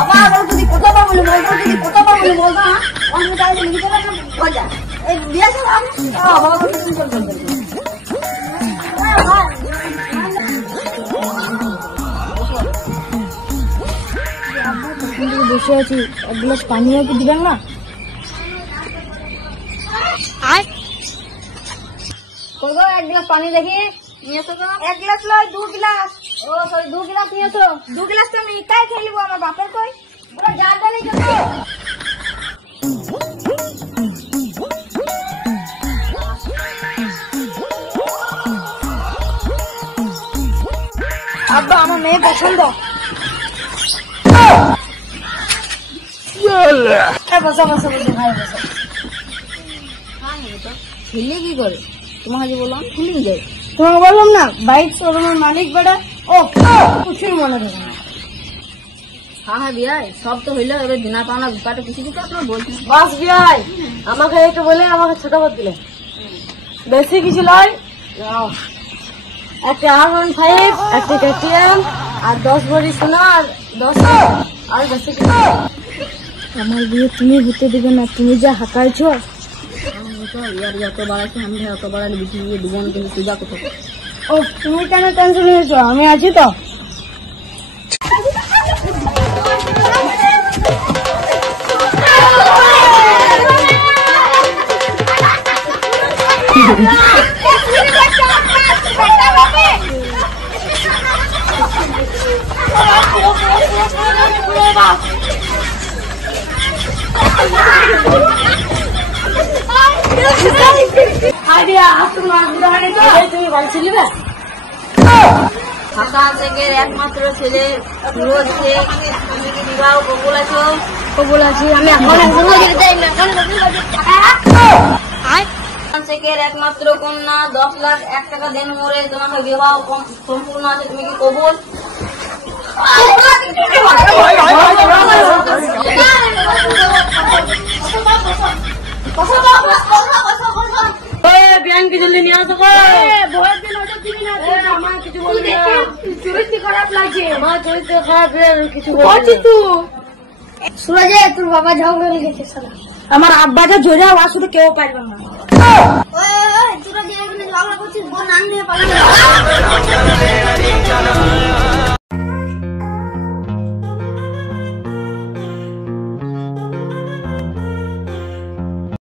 আবার যদি কথা বলে বলতো যদি কথা বলে বলতো না অন্য কাজ লিখে না মজা এই বিয়ে সব আমি বাবা কিছু করতে বসে আছি এক গ্লাস পানিও কি দিবেন না এক গ্লাস পানি দেখি এক গ্লাস লয় 2 গ্লাস ও সরি 2 গ্লাস নিয়েছো 2 গ্লাস তো আমি একাই খেয়ে নিবো আমার বাপের কই পুরো জানটা নেই কেন আব্বা আমার মেয়ে পছন্দ বসো বসো বসো ভাই বসো ছেলে কি করে তোমাকে বললাম খুলিং যায় তোমাকে বললাম না বাইক শোরুমের মালিক বেটা ও কিছুই মনে থাকে না হ্যাঁ হ্যাঁ বিয়াই সব তো হইলো এবার দিনা পাওনা ব্যাপারটা কিছু কিছু আপনার বলছেন বাস বিয়াই আমাকে একটু বলে আমাকে ছোট করে দিলে বেশি কিছু নয় একটা R15 একটা KTM আর 10 ভরি সোনা আর 10 আর বেশি কিছু আমার বিয়ে তুমি হতে দেবে না তুমি যা হাঁকাইছো यार যত বাড়াইছো আমি যত বাড়ালে বেশি দিয়ে দেবো না কিন্তু পূজা করতে ও তুমি কেন টেনশন নিয়েছো আমি আছি তো একমাত্র ছেলে ফিরোজ শেখ তুমি কি বিবাহ কবুল আছো কবুল আছি আমি শেখের একমাত্র কন্যা 10 লাখ 1 টাকা দেন মোরে তোমাকে বিবাহ সম্পূর্ণ আছে তুমি কি কবুল কি জলদি নিয়ে আসো ভয় দিন আমার কিছু বলবি চরিত্র খারাপ লাগছে আমার চরিত্র খারাপ কিছু বলছি তুই সুরজে তোর বাবা যাও হয়ে গেছে আমার আব্বা যা জোরে আওয়াজ শুধু কেউ পারবে না তোরা দিয়ে ঝগড়া করছিস বোন আন দিয়ে পালা